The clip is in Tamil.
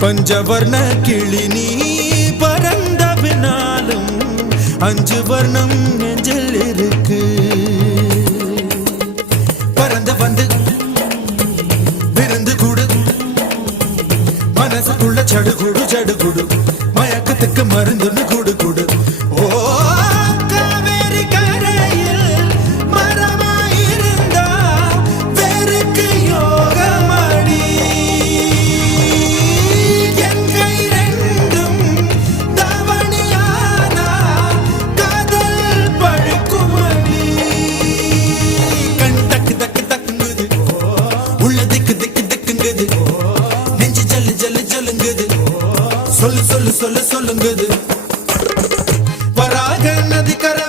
பஞ்சவர்ண கிளி நீ பறந்த பின்னாலும் 5 வர்ணம் நெஞ்சில் இருக்கு. பறந்து வந்து விருந்து கூடு மனசுக்குள்ள சடுகுடு சடுகுடு மயக்கத்துக்கு மருந்துன்னு கூடு கூடு. ஓ காவேரி கரையில் மரமாயிருந்தா வேருக்கு யோகமடி. என் கை ரெண்டும் தவணியானா காதல் பழுக்குமடி. கண் தக்கு தக்கு தக்குங்குது உள்ள திக்கு திக்கு திக்குங்குது நெஞ்சு ஜல்லு ஜல்லு ஜல்லுங்குது சொல்லு சொல்லு சொல்லு சொல்லுங்குது. வராக நதிக்கரை